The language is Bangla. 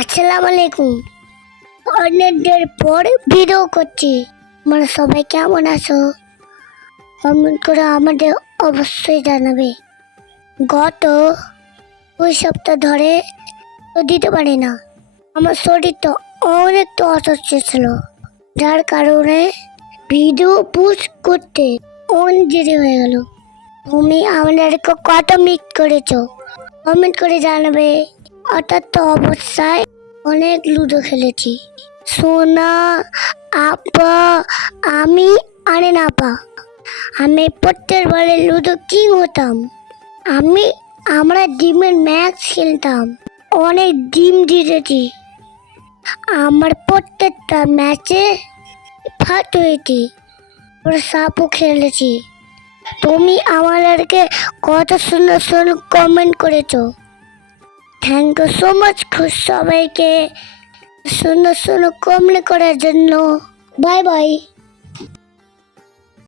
আসসালামু আলাইকুম। অনেকদিন পর ভিডিও করছি। মানে সবাই কেমন আছো? কমেন্ট করে আমাদের অবশ্যই জানাবে। গত 2 সপ্তাহ ধরে তো দিতে পারি না। আমার শরীরটা অনেকটা অসুস্থ ছিল, যার কারণে ভিডিও পোস্ট করতে অনেক দেরি হয়ে গেল। তুমি আমাদেরকে কত মিস করেছো কমেন্ট করে জানাবে। অর্থাৎ তো অবস্থায় অনেক লুডো খেলেছি। সোনা, আপা, আমি আরে না আপা, আমি প্রত্যেক বারে লুডো কিং হতাম। আমরা ডিমের ম্যাচ খেলতাম, অনেক ডিম জিতেছি। আমার প্রত্যেকটা ম্যাচে ফার্স্ট হয়েছি, সাপও খেলেছি। তুমি আমাদেরকে কত সুন্দর সুন্দর কমেন্ট করেছো। থ্যাংক ইউ সো মাচ সবাইকে সুন্দর সুন্দর কমেন্ট করার জন্য। Bye bye.